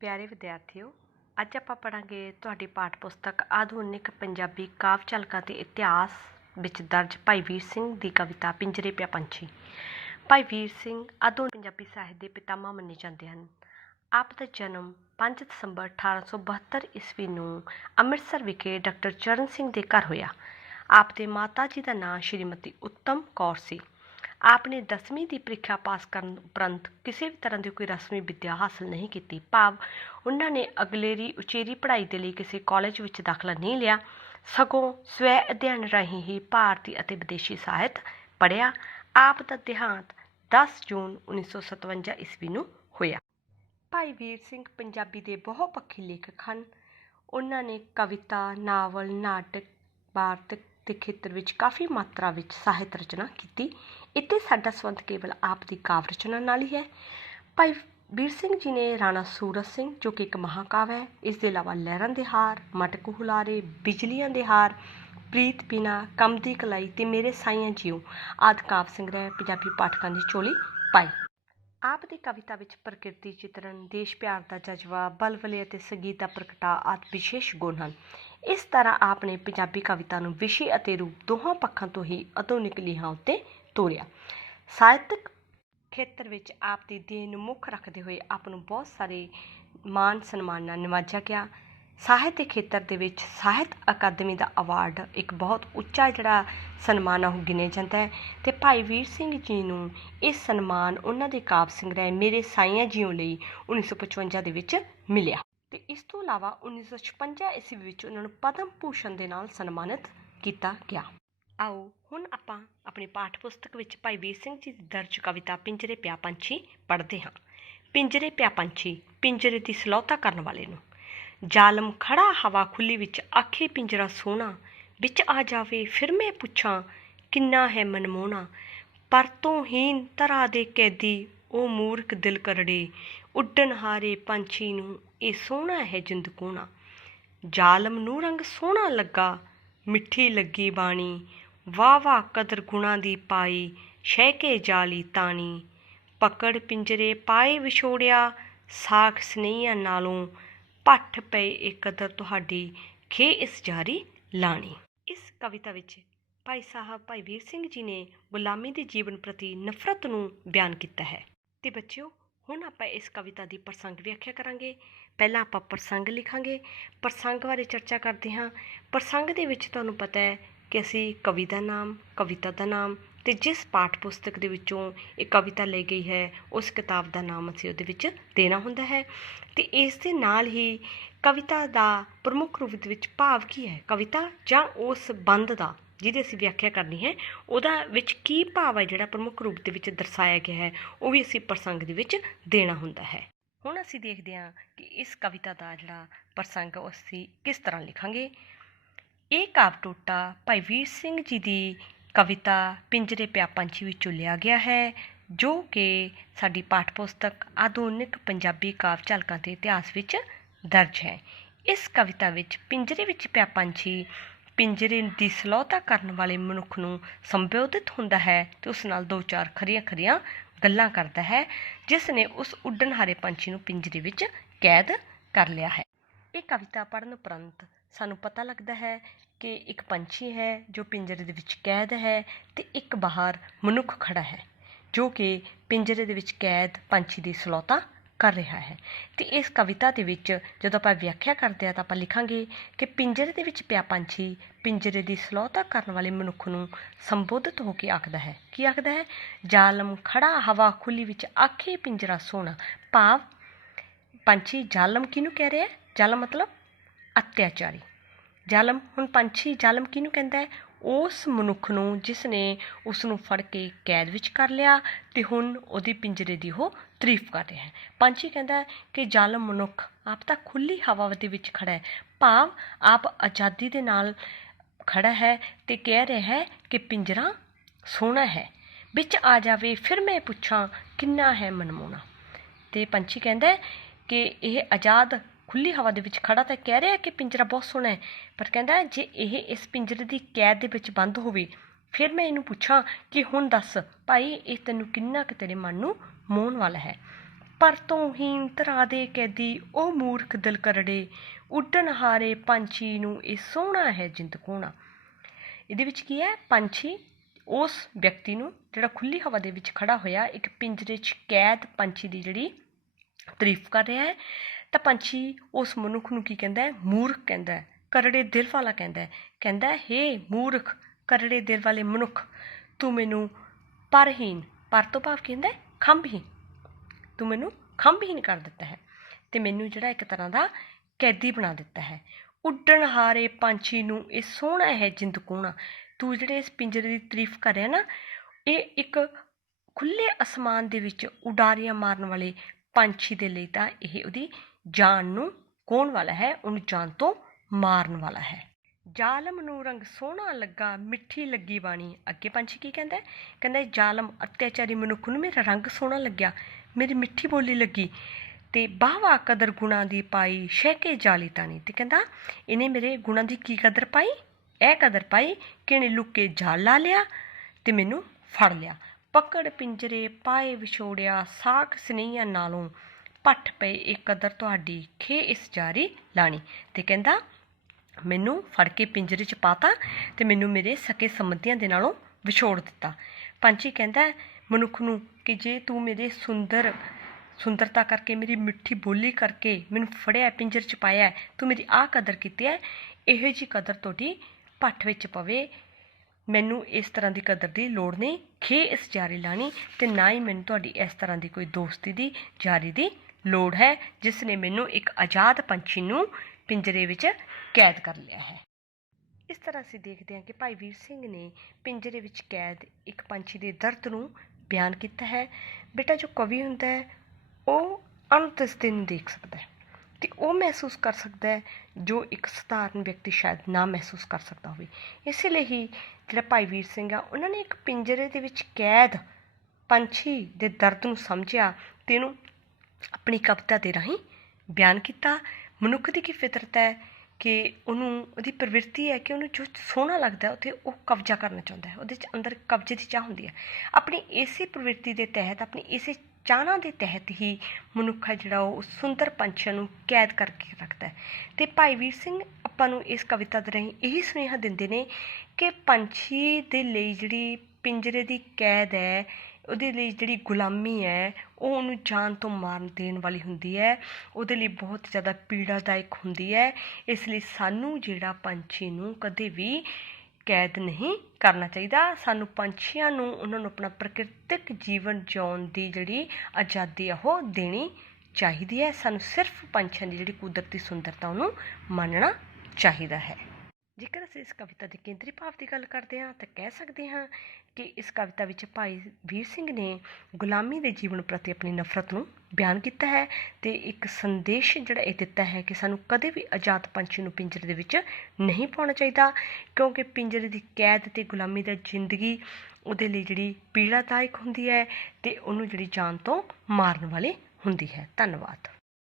ਪਿਆਰੇ ਵਿਦਿਆਰਥੀਓ, ਅੱਜ ਆਪਾਂ ਪੜ੍ਹਾਂਗੇ ਤੁਹਾਡੀ ਪਾਠ ਪੁਸਤਕ ਆਧੁਨਿਕ ਪੰਜਾਬੀ ਕਾਵਿ ਝਲਕਾਂ ਦੇ ਇਤਿਹਾਸ ਵਿੱਚ ਦਰਜ ਭਾਈ ਵੀਰ ਸਿੰਘ ਦੀ ਕਵਿਤਾ ਪਿੰਜਰੇ ਪਿਆ ਪੰਛੀ। ਭਾਈ ਵੀਰ ਸਿੰਘ ਆਧੁਨਿਕ ਪੰਜਾਬੀ ਸਾਹਿਤ ਦੇ ਪਿਤਾਮਾ ਮੰਨੇ ਜਾਂਦੇ ਹਨ। ਆਪ ਦਾ ਜਨਮ 5 ਦਸੰਬਰ 1872 ਈਸਵੀ ਨੂੰ ਅੰਮ੍ਰਿਤਸਰ ਵਿਖੇ ਡਾਕਟਰ ਚਰਨ ਸਿੰਘ ਦੇ ਘਰ ਹੋਇਆ। ਆਪ ਦੇ ਮਾਤਾ ਜੀ ਦਾ ਨਾਂ ਸ਼੍ਰੀਮਤੀ ਉੱਤਮ ਕੌਰ ਸੀ। ਆਪ ਨੇ 10ਵੀਂ ਦੀ ਪ੍ਰੀਖਿਆ ਪਾਸ ਕਰਨ ਉਪਰੰਤ ਕਿਸੇ ਵੀ ਤਰ੍ਹਾਂ ਦੀ ਕੋਈ ਰਸਮੀ ਵਿੱਦਿਆ ਹਾਸਲ ਨਹੀਂ ਕੀਤੀ, ਭਾਵ ਉਹਨਾਂ ਨੇ ਅਗਲੇਰੀ ਉਚੇਰੀ ਪੜ੍ਹਾਈ ਦੇ ਲਈ ਕਿਸੇ ਕਾਲਜ ਵਿੱਚ ਦਾਖਲਾ ਨਹੀਂ ਲਿਆ, ਸਗੋਂ ਸਵੈ ਅਧਿਐਨ ਰਾਹੀਂ ਹੀ ਭਾਰਤੀ ਅਤੇ ਵਿਦੇਸ਼ੀ ਸਾਹਿਤ ਪੜ੍ਹਿਆ। ਆਪ ਦਾ ਦੇਹਾਂਤ 10 ਜੂਨ 1957 ਈਸਵੀ ਨੂੰ ਹੋਇਆ। ਭਾਈ ਵੀਰ ਸਿੰਘ ਪੰਜਾਬੀ ਦੇ ਬਹੁਪੱਖੀ ਲੇਖਕ ਹਨ। ਉਹਨਾਂ ਨੇ ਕਵਿਤਾ, ਨਾਵਲ, ਨਾਟਕ, ਵਾਰਤਕ ਦੇ ਖੇਤਰ ਵਿੱਚ ਕਾਫੀ ਮਾਤਰਾ ਵਿੱਚ ਸਾਹਿਤ ਰਚਨਾ ਕੀਤੀ। ਇੱਥੇ ਸਾਡਾ ਸੰਬੰਧ ਕੇਵਲ ਆਪ ਦੀ ਕਾਵਿ ਰਚਨਾ ਨਾਲ ਹੀ ਹੈ। ਭਾਈ ਵੀਰ ਸਿੰਘ ਜੀ ਨੇ ਰਾਣਾ ਸੂਰਤ ਸਿੰਘ, ਜੋ ਕਿ ਇੱਕ ਮਹਾਂਕਾਵਿ ਹੈ, ਇਸ ਦੇ ਇਲਾਵਾ ਲਹਿਰਾਂ ਦੇ ਹਾਰ, ਮਟਕ ਹੁਲਾਰੇ, ਬਿਜਲੀਆਂ ਦੇ ਹਾਰ, ਪ੍ਰੀਤ ਬਿਨਾ, ਕੰਮ ਦੀ ਕਲਾਈ ਤੇ ਮੇਰੇ ਸਾਈਆਂ ਜੀਓ ਆਦਿ ਕਾਵਿ ਸੰਗ੍ਰਹਿ ਪੰਜਾਬੀ ਪਾਠਕਾਂ ਦੀ ਝੋਲੀ ਪਾਈ। ਆਪ ਦੀ ਕਵਿਤਾ ਵਿੱਚ ਪ੍ਰਕਿਰਤੀ ਚਿਤਰਨ, ਦੇਸ਼ ਪਿਆਰ ਦਾ ਜਜ਼ਬਾ, ਬਲਬਲੇ ਅਤੇ ਸੰਗੀਤ ਦਾ ਪ੍ਰਗਟਾ ਆਦਿ ਵਿਸ਼ੇਸ਼ ਗੁਣ ਹਨ। ਇਸ ਤਰ੍ਹਾਂ ਆਪ ਨੇ ਪੰਜਾਬੀ ਕਵਿਤਾ ਨੂੰ ਵਿਸ਼ੇ ਅਤੇ ਰੂਪ ਦੋਹਾਂ ਪੱਖਾਂ ਤੋਂ ਹੀ ਆਧੁਨਿਕ ਲੀਹਾਂ ਉੱਤੇ ਤੋਰਿਆ। ਸਾਹਿਤਕ ਖੇਤਰ ਵਿੱਚ ਆਪ ਦੀ ਦੇਣ ਨੂੰ ਮੁੱਖ ਰੱਖਦੇ ਹੋਏ ਆਪ ਨੂੰ ਬਹੁਤ ਸਾਰੇ ਮਾਣ ਸਨਮਾਨ ਨਾਲ ਨਿਵਾਜਿਆ ਗਿਆ। ਸਾਹਿਤ ਦੇ ਖੇਤਰ ਦੇ ਵਿੱਚ ਸਾਹਿਤ ਅਕਾਦਮੀ ਦਾ ਅਵਾਰਡ ਇੱਕ ਬਹੁਤ ਉੱਚਾ ਜਿਹੜਾ ਸਨਮਾਨ ਆ ਉਹ ਗਿਣਿਆ ਜਾਂਦਾ ਹੈ, ਅਤੇ ਭਾਈ ਵੀਰ ਸਿੰਘ ਜੀ ਨੂੰ ਇਹ ਸਨਮਾਨ ਉਹਨਾਂ ਦੇ ਕਾਵਿ ਸੰਗ੍ਰਹਿ ਮੇਰੇ ਸਾਈਆਂ ਜੀਓ ਲਈ 1955 ਦੇ ਵਿੱਚ ਮਿਲਿਆ, ਅਤੇ ਇਸ ਤੋਂ ਇਲਾਵਾ 1956 ਈਸਵੀ ਵਿੱਚ ਉਹਨਾਂ ਨੂੰ ਪਦਮ ਭੂਸ਼ਣ ਦੇ ਨਾਲ ਸਨਮਾਨਿਤ ਕੀਤਾ ਗਿਆ। ਆਓ ਹੁਣ ਆਪਾਂ ਆਪਣੀ ਪਾਠ ਪੁਸਤਕ ਵਿੱਚ ਭਾਈ ਵੀਰ ਸਿੰਘ ਜੀ ਦੀ ਦਰਜ ਕਵਿਤਾ ਪਿੰਜਰੇ ਪਿਆ ਪੰਛੀ ਪੜ੍ਹਦੇ ਹਾਂ। ਪਿੰਜਰੇ ਪਿਆ ਪੰਛੀ, ਪਿੰਜਰੇ ਦੀ ਸਲੌਤਾ ਕਰਨ ਵਾਲੇ ਨੂੰ। ਜ਼ਾਲਮ ਖੜਾ ਹਵਾ ਖੁੱਲੀ ਵਿੱਚ ਆਖੇ ਪਿੰਜਰਾ ਸੋਹਣਾ, ਵਿੱਚ ਆ ਜਾਵੇ ਫਿਰ ਮੈਂ ਪੁੱਛਾਂ ਕਿੰਨਾ ਹੈ ਮਨਮੋਹਣਾ। ਪਰਤੋਂ ਹੀਨ ਧਰਾ ਦੇ ਕੈਦੀ ਉਹ ਮੂਰਖ ਦਿਲ ਕਰੜੇ, ਉੱਡਣ ਹਾਰੇ ਪੰਛੀ ਨੂੰ ਇਹ ਸੋਹਣਾ ਹੈ ਜਿੰਦ ਕੋਹਣਾ। ਜ਼ਾਲਮ ਨੂੰ ਰੰਗ ਸੋਹਣਾ ਲੱਗਾ, ਮਿੱਠੀ ਲੱਗੀ ਬਾਣੀ, ਵਾਹ ਵਾਹ ਕਦਰ ਗੁਣਾ ਦੀ ਪਾਈ, ਸ਼ਹਿ ਕੇ ਜਾਲੀ ਤਾਣੀ। ਪਕੜ ਪਿੰਜਰੇ ਪਾਏ ਵਿਛੋੜਿਆ, ਸਾਖ ਸਨੇਹੀਆਂ ਨਾਲੋਂ, ਭੱਠ ਪਏ ਇਹ ਕਦਰ ਤੁਹਾਡੀ, ਖੇ ਇਸ ਜਾਰੀ ਲਾਣੀ। ਇਸ ਕਵਿਤਾ ਵਿੱਚ ਭਾਈ ਸਾਹਿਬ ਭਾਈ ਵੀਰ ਸਿੰਘ ਜੀ ਨੇ ਗੁਲਾਮੀ ਦੇ ਜੀਵਨ ਪ੍ਰਤੀ ਨਫ਼ਰਤ ਨੂੰ ਬਿਆਨ ਕੀਤਾ ਹੈ। ਅਤੇ ਬੱਚਿਓ, ਹੁਣ ਆਪਾਂ ਇਸ ਕਵਿਤਾ ਦੀ ਪ੍ਰਸੰਗ ਵਿਆਖਿਆ ਕਰਾਂਗੇ। ਪਹਿਲਾਂ ਆਪਾਂ ਪ੍ਰਸੰਗ ਲਿਖਾਂਗੇ, ਪ੍ਰਸੰਗ ਬਾਰੇ ਚਰਚਾ ਕਰਦੇ ਹਾਂ। ਪ੍ਰਸੰਗ ਦੇ ਵਿੱਚ ਤੁਹਾਨੂੰ ਪਤਾ ਹੈ ਕਿ ਅਸੀਂ ਕਵੀ ਦਾ ਨਾਮ, ਕਵਿਤਾ ਦਾ ਨਾਮ ਅਤੇ ਜਿਸ ਪਾਠ ਪੁਸਤਕ ਦੇ ਵਿੱਚੋਂ ਇਹ ਕਵਿਤਾ ਲਈ ਗਈ ਹੈ ਉਸ ਕਿਤਾਬ ਦਾ ਨਾਮ ਅਸੀਂ ਉਹਦੇ ਵਿੱਚ ਦੇਣਾ ਹੁੰਦਾ ਹੈ। ਅਤੇ ਇਸ ਦੇ ਨਾਲ ਹੀ ਕਵਿਤਾ ਦਾ ਪ੍ਰਮੁੱਖ ਰੂਪ ਦੇ ਵਿੱਚ ਭਾਵ ਕੀ ਹੈ, ਕਵਿਤਾ ਜਾਂ ਉਸ ਬੰਦ ਦਾ ਜਿਹਦੀ ਅਸੀਂ ਵਿਆਖਿਆ ਕਰਨੀ ਹੈ ਉਹਦਾ ਵਿੱਚ ਕੀ ਭਾਵ ਹੈ ਜਿਹੜਾ ਪ੍ਰਮੁੱਖ ਰੂਪ ਦੇ ਵਿੱਚ ਦਰਸਾਇਆ ਗਿਆ ਹੈ, ਉਹ ਵੀ ਅਸੀਂ ਪ੍ਰਸੰਗ ਦੇ ਵਿੱਚ ਦੇਣਾ ਹੁੰਦਾ ਹੈ। ਹੁਣ ਅਸੀਂ ਦੇਖਦੇ ਹਾਂ ਕਿ ਇਸ ਕਵਿਤਾ ਦਾ ਜਿਹੜਾ ਪ੍ਰਸੰਗ ਉਹ ਅਸੀਂ ਕਿਸ ਤਰ੍ਹਾਂ ਲਿਖਾਂਗੇ। ਇਹ ਕਾਵਿ ਟੋਟਾ ਭਾਈ ਵੀਰ ਸਿੰਘ ਜੀ ਦੀ ਕਵਿਤਾ ਪਿੰਜਰੇ ਪਿਆ ਪੰਛੀ ਵਿੱਚੋਂ ਲਿਆ ਗਿਆ ਹੈ, ਜੋ ਕਿ ਸਾਡੀ ਪਾਠ ਪੁਸਤਕ ਆਧੁਨਿਕ ਪੰਜਾਬੀ ਕਾਵਿ ਝਲਕਾਂ ਦੇ ਇਤਿਹਾਸ ਵਿੱਚ ਦਰਜ ਹੈ। ਇਸ ਕਵਿਤਾ ਵਿੱਚ ਪਿੰਜਰੇ ਵਿੱਚ ਪਿਆ ਪੰਛੀ ਪਿੰਜਰੇ ਦੀ ਸਲੌਤਾ ਕਰਨ ਵਾਲੇ ਮਨੁੱਖ ਨੂੰ ਸੰਬੋਧਿਤ ਹੁੰਦਾ ਹੈ ਅਤੇ ਉਸ ਨਾਲ ਦੋ ਚਾਰ ਖਰੀਆਂ ਖਰੀਆਂ ਗੱਲਾਂ ਕਰਦਾ ਹੈ, ਜਿਸ ਨੇ ਉਸ ਉੱਡਣਹਾਰੇ ਪੰਛੀ ਨੂੰ ਪਿੰਜਰੇ ਵਿੱਚ ਕੈਦ ਕਰ ਲਿਆ ਹੈ। ਇਹ ਕਵਿਤਾ ਪੜ੍ਹਨ ਉਪਰੰਤ ਸਾਨੂੰ ਪਤਾ ਲੱਗਦਾ ਹੈ ਕਿ ਇੱਕ ਪੰਛੀ ਹੈ ਜੋ ਪਿੰਜਰੇ ਦੇ ਵਿੱਚ ਕੈਦ ਹੈ, ਅਤੇ ਇੱਕ ਬਾਹਰ ਮਨੁੱਖ ਖੜਾ ਹੈ ਜੋ ਕਿ ਪਿੰਜਰੇ ਦੇ ਵਿੱਚ ਕੈਦ ਪੰਛੀ ਦੀ ਸਲੌਤਾ ਕਰ ਰਿਹਾ ਹੈ। ਅਤੇ ਇਸ ਕਵਿਤਾ ਦੇ ਵਿੱਚ ਜਦੋਂ ਆਪਾਂ ਵਿਆਖਿਆ ਕਰਦੇ ਹਾਂ ਤਾਂ ਆਪਾਂ ਲਿਖਾਂਗੇ ਕਿ ਪਿੰਜਰੇ ਦੇ ਵਿੱਚ ਪਿਆ ਪੰਛੀ ਪਿੰਜਰੇ ਦੀ ਸਲੌਤਾ ਕਰਨ ਵਾਲੇ ਮਨੁੱਖ ਨੂੰ ਸੰਬੋਧਿਤ ਹੋ ਕੇ ਆਖਦਾ ਹੈ। ਕੀ ਆਖਦਾ ਹੈ? ਜ਼ਾਲਮ ਖੜਾ ਹਵਾ ਖੁੱਲੀ ਵਿੱਚ ਆਖੇ ਪਿੰਜਰਾ ਸੋਹਣਾ, ਭਾਵ ਪੰਛੀ ਜ਼ਾਲਮ ਕਿਹਨੂੰ ਕਹਿ ਰਿਹਾ? ਜ਼ਾਲਮ ਮਤਲਬ ਅਤਿਆਚਾਰੀ। ਜ਼ਾਲਮ, ਹੁਣ ਪੰਛੀ ਜ਼ਾਲਮ ਕਿਹਨੂੰ ਕਹਿੰਦਾ ਹੈ? ਉਸ ਮਨੁੱਖ ਨੂੰ ਜਿਸ ਨੇ ਉਸ ਨੂੰ ਫੜ ਕੇ ਕੈਦ ਵਿੱਚ ਕਰ ਲਿਆ ਅਤੇ ਹੁਣ ਉਹਦੀ ਪਿੰਜਰੇ ਦੀ ਉਹ ਤਾਰੀਫ ਕਰ ਰਿਹਾ ਹੈ। ਪੰਛੀ ਕਹਿੰਦਾ ਕਿ ਜ਼ਾਲਮ ਮਨੁੱਖ ਆਪ ਤਾਂ ਖੁੱਲ੍ਹੀ ਹਵਾ ਦੇ ਵਿੱਚ ਖੜ੍ਹਾ ਹੈ, ਭਾਵ ਆਪ ਆਜ਼ਾਦੀ ਦੇ ਨਾਲ ਖੜ੍ਹਾ ਹੈ ਅਤੇ ਕਹਿ ਰਿਹਾ ਹੈ ਕਿ ਪਿੰਜਰਾ ਸੋਹਣਾ ਹੈ, ਵਿੱਚ ਆ ਜਾਵੇ ਫਿਰ ਮੈਂ ਪੁੱਛਾਂ ਕਿੰਨਾ ਹੈ ਮਨਮੋਹਣਾ। ਅਤੇ ਪੰਛੀ ਕਹਿੰਦਾ ਕਿ ਇਹ ਆਜ਼ਾਦ ਖੁੱਲ੍ਹੀ ਹਵਾ ਦੇ ਵਿੱਚ ਖੜ੍ਹਾ ਤਾਂ ਕਹਿ ਰਿਹਾ ਕਿ ਪਿੰਜਰਾ ਬਹੁਤ ਸੋਹਣਾ ਹੈ, ਪਰ ਕਹਿੰਦਾ ਜੇ ਇਹ ਇਸ ਪਿੰਜਰੇ ਦੀ ਕੈਦ ਦੇ ਵਿੱਚ ਬੰਦ ਹੋਵੇ ਫਿਰ ਮੈਂ ਇਹਨੂੰ ਪੁੱਛਾਂ ਕਿ ਹੁਣ ਦੱਸ ਭਾਈ ਇਹ ਤੈਨੂੰ ਕਿੰਨਾ ਕੁ ਤੇਰੇ ਮਨ ਨੂੰ ਮੋਹਣ ਵਾਲਾ ਹੈ। ਪਰ ਤੂੰਹੀਨ ਧਰਾ ਦੇ ਕੈਦੀ ਉਹ ਮੂਰਖ ਦਿਲ ਕਰੜੇ, ਉੱਡਣ ਹਾਰੇ ਪੰਛੀ ਨੂੰ ਇਹ ਸੋਹਣਾ ਹੈ ਜਿੰਦ ਕੋਣਾ। ਇਹਦੇ ਵਿੱਚ ਕੀ ਹੈ, ਪੰਛੀ ਉਸ ਵਿਅਕਤੀ ਨੂੰ ਜਿਹੜਾ ਖੁੱਲ੍ਹੀ ਹਵਾ ਦੇ ਵਿੱਚ ਖੜਾ ਹੋਇਆ ਇੱਕ ਪਿੰਜਰੇ 'ਚ ਕੈਦ ਪੰਛੀ ਦੀ ਜਿਹੜੀ ਤਾਰੀਫ ਕਰ ਰਿਹਾ ਹੈ, ਤਾਂ ਪੰਛੀ ਉਸ ਮਨੁੱਖ ਨੂੰ ਕੀ ਕਹਿੰਦਾ ਹੈ, ਮੂਰਖ ਕਹਿੰਦਾ ਹੈ, ਕਰੜੇ ਦਿਲ ਵਾਲਾ ਕਹਿੰਦਾ ਹੈ। ਕਹਿੰਦਾ ਹੇ ਮੂਰਖ ਕਰੜੇ ਦਿਲ ਵਾਲੇ ਮਨੁੱਖ, ਤੂੰ ਮੈਨੂੰ ਪਰਹੀਨ, ਪਰ ਤੋਂ ਭਾਵ ਕਹਿੰਦਾ ਖੰਭਹੀਨ, ਤੂੰ ਮੈਨੂੰ ਖੰਭਹੀਨ ਕਰ ਦਿੱਤਾ ਹੈ ਅਤੇ ਮੈਨੂੰ ਜਿਹੜਾ ਇੱਕ ਤਰ੍ਹਾਂ ਦਾ ਕੈਦੀ ਬਣਾ ਦਿੱਤਾ ਹੈ। ਉੱਡਣ ਹਾਰੇ ਪੰਛੀ ਨੂੰ ਇਹ ਸੋਹਣਾ ਹੈ ਜਿੰਦ ਕੋਣਾ। ਤੂੰ ਜਿਹੜੇ ਇਸ ਪਿੰਜਰੇ ਦੀ ਤਾਰੀਫ ਕਰ ਰਿਹਾ ਨਾ, ਇਹ ਇੱਕ ਖੁੱਲ੍ਹੇ ਅਸਮਾਨ ਦੇ ਵਿੱਚ ਉਡਾਰੀਆਂ ਮਾਰਨ ਵਾਲੇ ਪੰਛੀ ਦੇ ਲਈ ਤਾਂ ਇਹ ਉਹਦੀ ਜਾਨ ਨੂੰ ਕੋਹਣ ਵਾਲਾ ਹੈ, ਉਹਨੂੰ ਜਾਨ ਤੋਂ ਮਾਰਨ ਵਾਲਾ ਹੈ। ਜ਼ਾਲਮ ਨੂੰ ਰੰਗ ਸੋਹਣਾ ਲੱਗਾ, ਮਿੱਠੀ ਲੱਗੀ ਬਾਣੀ। ਅੱਗੇ ਪੰਛੀ ਕੀ ਕਹਿੰਦਾ, ਕਹਿੰਦਾ ਜ਼ਾਲਮ ਅਤਿਆਚਾਰੀ ਮਨੁੱਖ ਨੂੰ ਮੇਰਾ ਰੰਗ ਸੋਹਣਾ ਲੱਗਿਆ, ਮੇਰੀ ਮਿੱਠੀ ਬੋਲੀ ਲੱਗੀ, ਅਤੇ ਵਾਹਵਾ ਕਦਰ ਗੁਣਾਂ ਦੀ ਪਾਈ, ਸ਼ਹਿਕੇ ਜਾਲੀ ਤਾਣੀ। ਅਤੇ ਕਹਿੰਦਾ ਇਹਨੇ ਮੇਰੇ ਗੁਣਾਂ ਦੀ ਕੀ ਕਦਰ ਪਾਈ, ਇਹ ਕਦਰ ਪਾਈ ਕਿ ਇਹਨੇ ਲੁੱਕ ਕੇ ਜਾਲ ਲਾ ਲਿਆ ਅਤੇ ਮੈਨੂੰ ਫੜ ਲਿਆ। ਪਕੜ ਪਿੰਜਰੇ ਪਾਏ ਵਿਛੋੜਿਆ, ਸਾਖ ਸਨੇਹੀਆਂ ਨਾਲੋਂ ਭੱਠ ਪਏ ਇਹ ਕਦਰ ਤੁਹਾਡੀ, ਖੇ ਇਸ ਜਾਰੀ ਲਾਣੀ। ਅਤੇ ਕਹਿੰਦਾ ਮੈਨੂੰ ਫੜ ਕੇ ਪਿੰਜਰੇ 'ਚ ਪਾਤਾ ਅਤੇ ਮੈਨੂੰ ਮੇਰੇ ਸਕੇ ਸੰਬੰਧੀਆਂ ਦੇ ਨਾਲੋਂ ਵਿਛੋੜ ਦਿੱਤਾ। ਪੰਛੀ ਕਹਿੰਦਾ ਮਨੁੱਖ ਨੂੰ ਕਿ ਜੇ ਤੂੰ ਮੇਰੇ ਸੁੰਦਰਤਾ ਕਰਕੇ, ਮੇਰੀ ਮਿੱਠੀ ਬੋਲੀ ਕਰਕੇ ਮੈਨੂੰ ਫੜਿਆ, ਪਿੰਜਰ 'ਚ ਪਾਇਆ, ਤੂੰ ਮੇਰੀ ਆਹ ਕਦਰ ਕੀਤੀ ਹੈ, ਇਹੋ ਜਿਹੀ ਕਦਰ ਤੁਹਾਡੀ ਭੱਠ ਵਿੱਚ ਪਵੇ। ਮੈਨੂੰ ਇਸ ਤਰ੍ਹਾਂ ਦੀ ਕਦਰ ਦੀ ਲੋੜ ਨਹੀਂ, ਖੇ ਇਸ ਜਾਰੀ ਲਾਣੀ, ਅਤੇ ਨਾ ਹੀ ਮੈਨੂੰ ਤੁਹਾਡੀ ਇਸ ਤਰ੍ਹਾਂ ਦੀ ਕੋਈ ਦੋਸਤੀ ਦੀ ਜਾਰੀ ਦੀ ਲੋੜ ਹੈ ਜਿਸ ਨੇ ਮੈਨੂੰ ਇੱਕ ਆਜ਼ਾਦ ਪੰਛੀ ਨੂੰ ਪਿੰਜਰੇ ਵਿੱਚ ਕੈਦ ਕਰ ਲਿਆ ਹੈ। ਇਸ ਤਰ੍ਹਾਂ ਅਸੀਂ ਦੇਖਦੇ ਹਾਂ ਕਿ ਭਾਈ ਵੀਰ ਸਿੰਘ ਨੇ ਪਿੰਜਰੇ ਵਿੱਚ ਕੈਦ ਇੱਕ ਪੰਛੀ ਦੇ ਦਰਦ ਨੂੰ ਬਿਆਨ ਕੀਤਾ ਹੈ। ਬੇਟਾ ਜੋ ਕਵੀ ਹੁੰਦਾ ਹੈ ਉਹ ਅਣਤ ਇਸ ਦਿਨ ਨੂੰ ਦੇਖ ਸਕਦਾ ਹੈ ਅਤੇ ਉਹ ਮਹਿਸੂਸ ਕਰ ਸਕਦਾ ਹੈ ਜੋ ਇੱਕ ਸਧਾਰਨ ਵਿਅਕਤੀ ਸ਼ਾਇਦ ਨਾ ਮਹਿਸੂਸ ਕਰ ਸਕਦਾ ਹੋਵੇ। ਇਸੇ ਲਈ ਹੀ ਜਿਹੜਾ ਭਾਈ ਵੀਰ ਸਿੰਘ ਆ, ਉਹਨਾਂ ਨੇ ਇੱਕ ਪਿੰਜਰੇ ਦੇ ਵਿੱਚ ਕੈਦ ਪੰਛੀ ਦੇ ਦਰਦ ਨੂੰ ਸਮਝਿਆ ਅਤੇ ਇਹਨੂੰ ਆਪਣੀ ਕਵਿਤਾ ਦੇ ਰਾਹੀਂ ਬਿਆਨ ਕੀਤਾ। ਮਨੁੱਖ ਦੀ ਕੀ ਫਿਤਰਤ ਹੈ ਕਿ ਉਹਦੀ ਪ੍ਰਵਿਰਤੀ ਹੈ ਕਿ ਉਹਨੂੰ ਜੋ ਸੋਹਣਾ ਲੱਗਦਾ ਉੱਥੇ ਉਹ ਕਬਜ਼ਾ ਕਰਨਾ ਚਾਹੁੰਦਾ ਹੈ, ਉਹਦੇ 'ਚ ਅੰਦਰ ਕਬਜ਼ੇ ਦੀ ਚਾਹ ਹੁੰਦੀ ਹੈ। ਆਪਣੀ ਇਸੇ ਪ੍ਰਵਿਰਤੀ ਦੇ ਤਹਿਤ, ਆਪਣੀ ਇਸੇ ਚਾਹਨਾ ਦੇ ਤਹਿਤ ਹੀ ਮਨੁੱਖ ਹੈ ਜਿਹੜਾ ਉਹ ਸੁੰਦਰ ਪੰਛੀਆਂ ਨੂੰ ਕੈਦ ਕਰਕੇ ਰੱਖਦਾ ਹੈ। ਅਤੇ ਭਾਈ ਵੀਰ ਸਿੰਘ ਆਪਾਂ ਨੂੰ ਇਸ ਕਵਿਤਾ ਦੇ ਰਾਹੀਂ ਇਹੀ ਸੁਨੇਹਾ ਦਿੰਦੇ ਨੇ ਕਿ ਪੰਛੀ ਦੇ ਲਈ ਜਿਹੜੀ ਪਿੰਜਰੇ ਦੀ ਕੈਦ ਹੈ, ਉਹਦੇ ਲਈ ਜਿਹੜੀ ਗੁਲਾਮੀ ਹੈ, ਉਹ ਉਹਨੂੰ ਜਾਨ ਤੋਂ ਮਾਰਨ ਦੇਣ ਵਾਲੀ ਹੁੰਦੀ ਹੈ, ਉਹਦੇ ਲਈ ਬਹੁਤ ਜ਼ਿਆਦਾ ਪੀੜਾਦਾਇਕ ਹੁੰਦੀ ਹੈ। ਇਸ ਲਈ ਸਾਨੂੰ ਜਿਹੜਾ ਪੰਛੀ ਨੂੰ ਕਦੇ ਵੀ ਕੈਦ ਨਹੀਂ ਕਰਨਾ ਚਾਹੀਦਾ। ਸਾਨੂੰ ਪੰਛੀਆਂ ਨੂੰ ਉਹਨਾਂ ਨੂੰ ਆਪਣਾ ਪ੍ਰਕਿਰਤਿਕ ਜੀਵਨ ਜਿਉਣ ਦੀ ਜਿਹੜੀ ਆਜ਼ਾਦੀ ਆ ਉਹ ਦੇਣੀ ਚਾਹੀਦੀ ਹੈ। ਸਾਨੂੰ ਸਿਰਫ ਪੰਛੀਆਂ ਦੀ ਜਿਹੜੀ ਕੁਦਰਤੀ ਸੁੰਦਰਤਾ ਉਹਨੂੰ ਮੰਨਣਾ ਚਾਹੀਦਾ ਹੈ। ਜੇਕਰ ਅਸੀਂ ਇਸ ਕਵਿਤਾ ਦੇ ਕੇਂਦਰੀ ਭਾਵ ਦੀ ਗੱਲ ਕਰਦੇ ਹਾਂ ਤਾਂ ਕਹਿ ਸਕਦੇ ਹਾਂ ਕਿ ਇਸ ਕਵਿਤਾ ਵਿੱਚ ਭਾਈ ਵੀਰ ਸਿੰਘ ਨੇ ਗੁਲਾਮੀ ਦੇ ਜੀਵਨ ਪ੍ਰਤੀ ਆਪਣੀ ਨਫ਼ਰਤ ਨੂੰ ਬਿਆਨ ਕੀਤਾ ਹੈ ਅਤੇ ਇੱਕ ਸੰਦੇਸ਼ ਜਿਹੜਾ ਇਹ ਦਿੱਤਾ ਹੈ ਕਿ ਸਾਨੂੰ ਕਦੇ ਵੀ ਆਜ਼ਾਦ ਪੰਛੀ ਨੂੰ ਪਿੰਜਰੇ ਦੇ ਵਿੱਚ ਨਹੀਂ ਪਾਉਣਾ ਚਾਹੀਦਾ, ਕਿਉਂਕਿ ਪਿੰਜਰੇ ਦੀ ਕੈਦ ਅਤੇ ਗੁਲਾਮੀ ਦਾ ਜ਼ਿੰਦਗੀ ਉਹਦੇ ਲਈ ਜਿਹੜੀ ਪੀੜਾਦਾਇਕ ਹੁੰਦੀ ਹੈ ਅਤੇ ਉਹਨੂੰ ਜਿਹੜੀ ਜਾਨ ਤੋਂ ਮਾਰਨ ਵਾਲੀ ਹੁੰਦੀ ਹੈ। ਧੰਨਵਾਦ।